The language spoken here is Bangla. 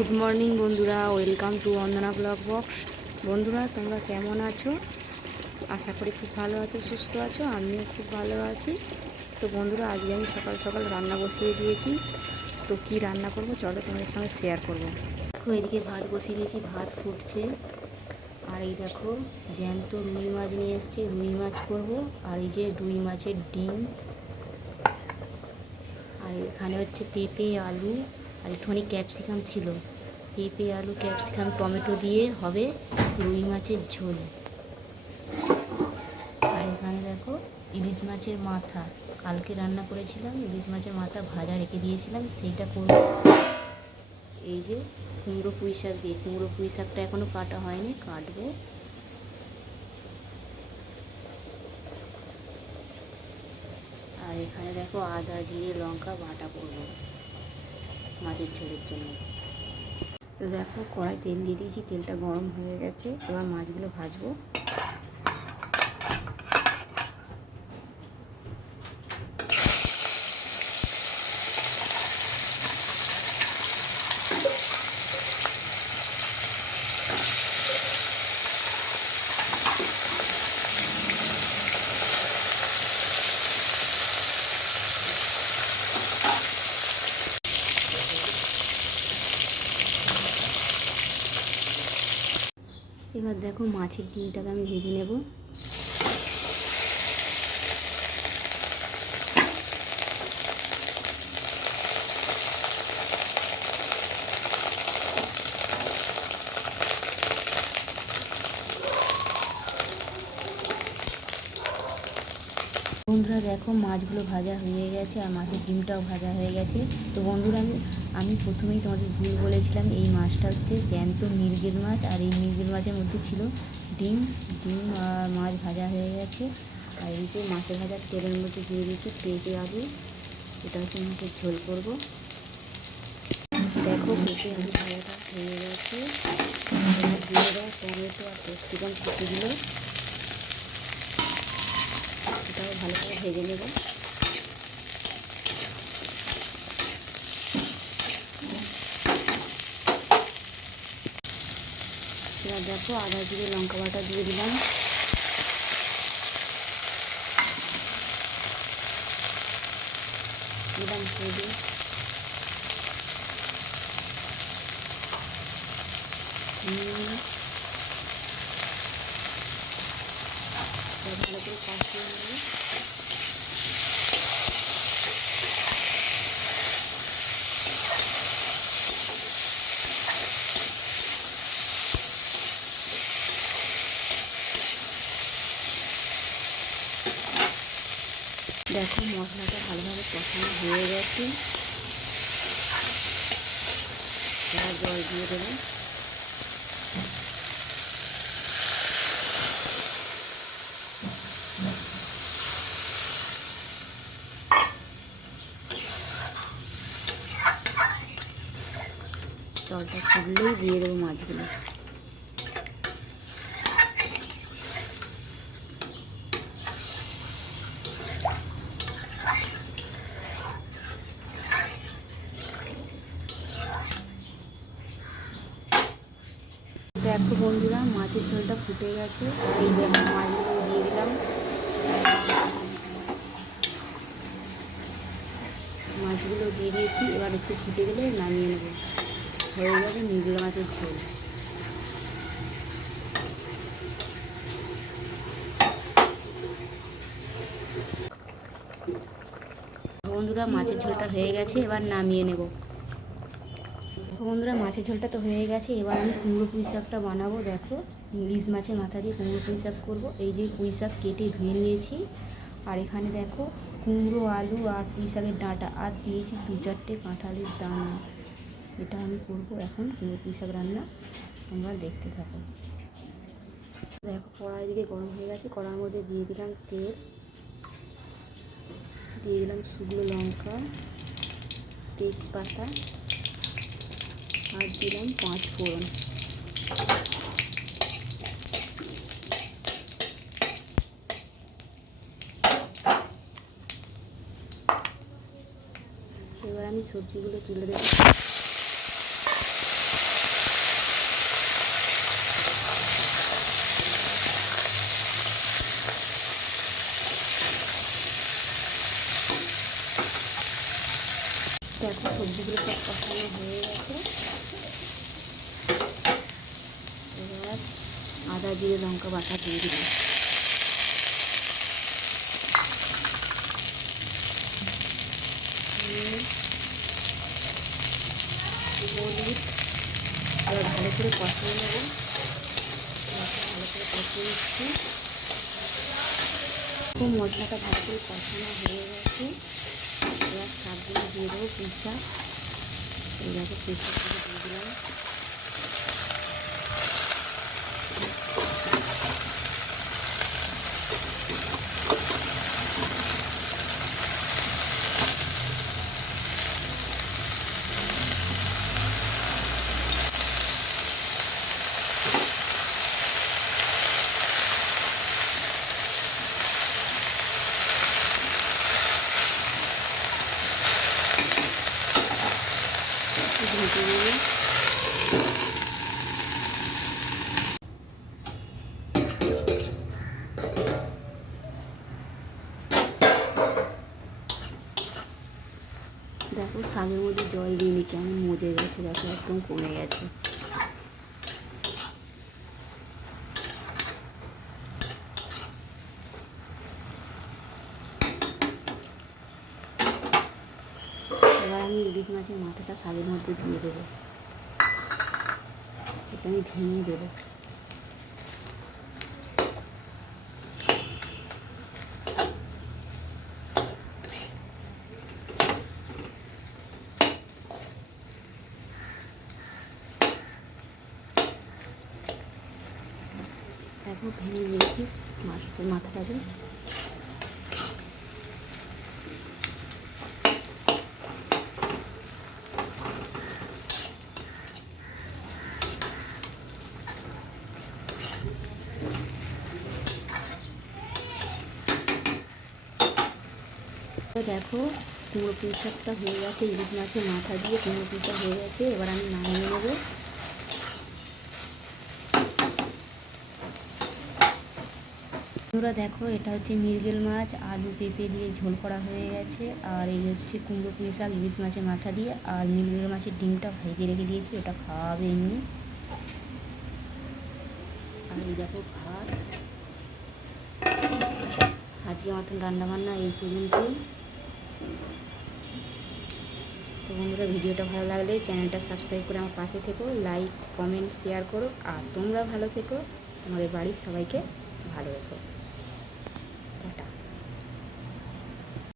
গুড মর্নিং বন্ধুরা। Welcome to Andana blog box বন্ধুরা, তোমরা কেমন আছো? আশা করি খুব ভালো আছো, সুস্থ আছো, আমিও খুব ভালো আছি। তো বন্ধুরা, আজকে আমি সকাল সকাল রান্না বসিয়ে দিয়েছি। তো কি রান্না করব? চলো তোমাদের সঙ্গে শেয়ার করব। দেখো, এদিকে ভাত বসিয়ে দিয়েছি, ভাত ফুটছে। আর এই দেখো, জ্যান্ত রুই মাছ নিয়ে এসছে। রুই মাছ করব। আর এই যে রুই মাছের ডিম। আর এখানে হচ্ছে পেঁপে, আলু। একটুখানি ক্যাপসিকাম ছিল। পেঁপে, আলু, ক্যাপসিকাম, টমেটো দিয়ে হবে রুই মাছের ঝোল। আর এখানে দেখো ইলিশ মাছের মাথা। কালকে রান্না করেছিলাম, ইলিশ মাছের মাথা ভাজা রেখে দিয়েছিলাম, সেইটা করব। এই যে কুমড়ো পুঁই শাক দিয়ে, কুমড়ো পুঁই শাকটা এখনও কাটা হয়নি, কাটবো। আর এখানে দেখো আদা, জিরে, লঙ্কা, বাটা করব। মাছের ঝোলের জন্য। তো দেখো কড়াই তেল দিয়ে দিয়েছি, তেলটা গরম হয়ে গেছে। এবার মাছগুলো ভাজবো। এবার দেখো মাছের ডিমটাকে আমি ভেজে নেব। বন্ধুরা দেখো মাছগুলো ভাজা হয়ে গেছে আর মাছের ডিমটাও ভাজা হয়ে গেছে। তো বন্ধুরা আমি আমি প্রথমেই তোমাদের ভুল বলেছিলাম, এই মাছটা হচ্ছে জ্যান্ত মির্গেল মাছ, আর এই মির্গেল মাছের মধ্যে ছিল ডিম। ডিম আর মাছ ভাজা হয়ে গেছে। আর এই যে মাছের ভাজার তেলের মধ্যে দিয়ে দিয়েছি, পেঁপে, আলু। এটা হচ্ছে মাছের ঝোল করব। দেখো পেঁপে, আলু ভাজাটা হয়ে গেছে। দিয়ে দাও টমেটো আর ক্যাপসিকাম কুচিগুলো। এটাও ভালো করে ভেজে নেব এবার দেখো আদা জিরে লঙ্কা বাটা দিয়ে দিলাম। দিলাম হলুদ। নুন দেখো মশলাটা ভালোভাবে কষানো হয়ে গেছে। জল দিয়ে দেবো। জলটা ফুটলেই দিয়ে দেবো মাছগুলো দেখো বন্ধুরা, মাছের ঝোলটা ফুটে গেছে। এই দেখো মাছগুলো দিয়ে দিলাম। মাছগুলো দিয়ে দিয়েছি। এবার একটু ফুটে গেলে নামিয়ে নেব। হয়ে যাবে মিগলা মাছের ঝোল। বন্ধুরা, মাছের ঝোলটা হয়ে গেছে। এবার নামিয়ে নেব। বন্ধুরা, মাছের ঝোলটা তো হয়ে গেছে। এবার আমি কুমড়ো পুঁই শাকটা বানাবো। দেখো, ইলিশ মাছের মাথা দিয়ে কুমড়ো পুঁই শাক করব। এই যে পুঁই শাক কেটে ধুয়ে নিয়েছি। আর এখানে দেখো, কুমড়ো, আলু আর পুঁই শাকের ডাঁটা। আর দিয়েছি দু চারটে কাঁঠালের দানা। এটা আমি করব এখন কুমড়ো পুঁই শাক রান্না। তোমরা দেখতে থাকো। দেখো, কড়াই দিকে গরম হয়ে গেছে। কড়ার মধ্যে দিয়ে দিলাম তেল। দিয়ে দিলাম শুকনো লঙ্কা, তেজপাতা। আর দিলাম পাঁচ ফোড়ন। এবার আমি সবজিগুলো তুলে দেবো। দেখো সবজিগুলো সব কষানো হয়ে গেছে। আদা, জিরে, লঙ্কা বাটা দিয়ে দিলাম। হলুদ এবার ভালো করে কষিয়ে নেব। ভালো করে কষিয়ে নিচ্ছি খুব মশলাটা ভালো করে কষানো হয়ে গেছে। এবার শাকগুলো দিয়ে দেবো শাক এইভাবে পুঁই দিয়ে দিলাম। দেবো দেখো শাকের মধ্যে জল দিইনি কেমন মজে গেছে দেখো একদম কমে গেছে এবার আমি ইলিশ মাছের মাথাটা শাকের মধ্যে দিয়ে দেবো। এটা আমি ভেঙে দেবো। দেখো, ভেঙে দিয়েছিস মাছের মাথাটাকে। দেখো কুমড়ো পুঁই শাকটা হয়ে গেছে, ইলিশ মাছের মাথা দিয়ে কুমড়ো পুঁই শাক হয়ে গেছে, এবার আমি নামিয়ে নেব। বন্ধুরা দেখো, এটা হচ্ছে মৃগেল মাছ, আলু পেঁপে দিয়ে ঝোল করা হয়ে গেছে, আর এই হচ্ছে কুমড়ো পুঁই শাক ইলিশ মাছের মাথা দিয়ে, আর মৃগেল মাছের ডিমটা ভেজে রেখে দিয়েছি, ওটা খাওয়াবে এমনি। আর এই দেখো ভাত। আজকে মতন রান্নাবান্না এই পর্যন্তই। তো বন্ধুরা, ভিডিওটা ভালো লাগলে চ্যানেলটা সাবস্ক্রাইব করে আমার পাশে থেকো লাইক কমেন্ট শেয়ার করো, আর তোমরা ভালো থেকো। তোমাদের বাড়ির সবাইকে ভালো রেখো।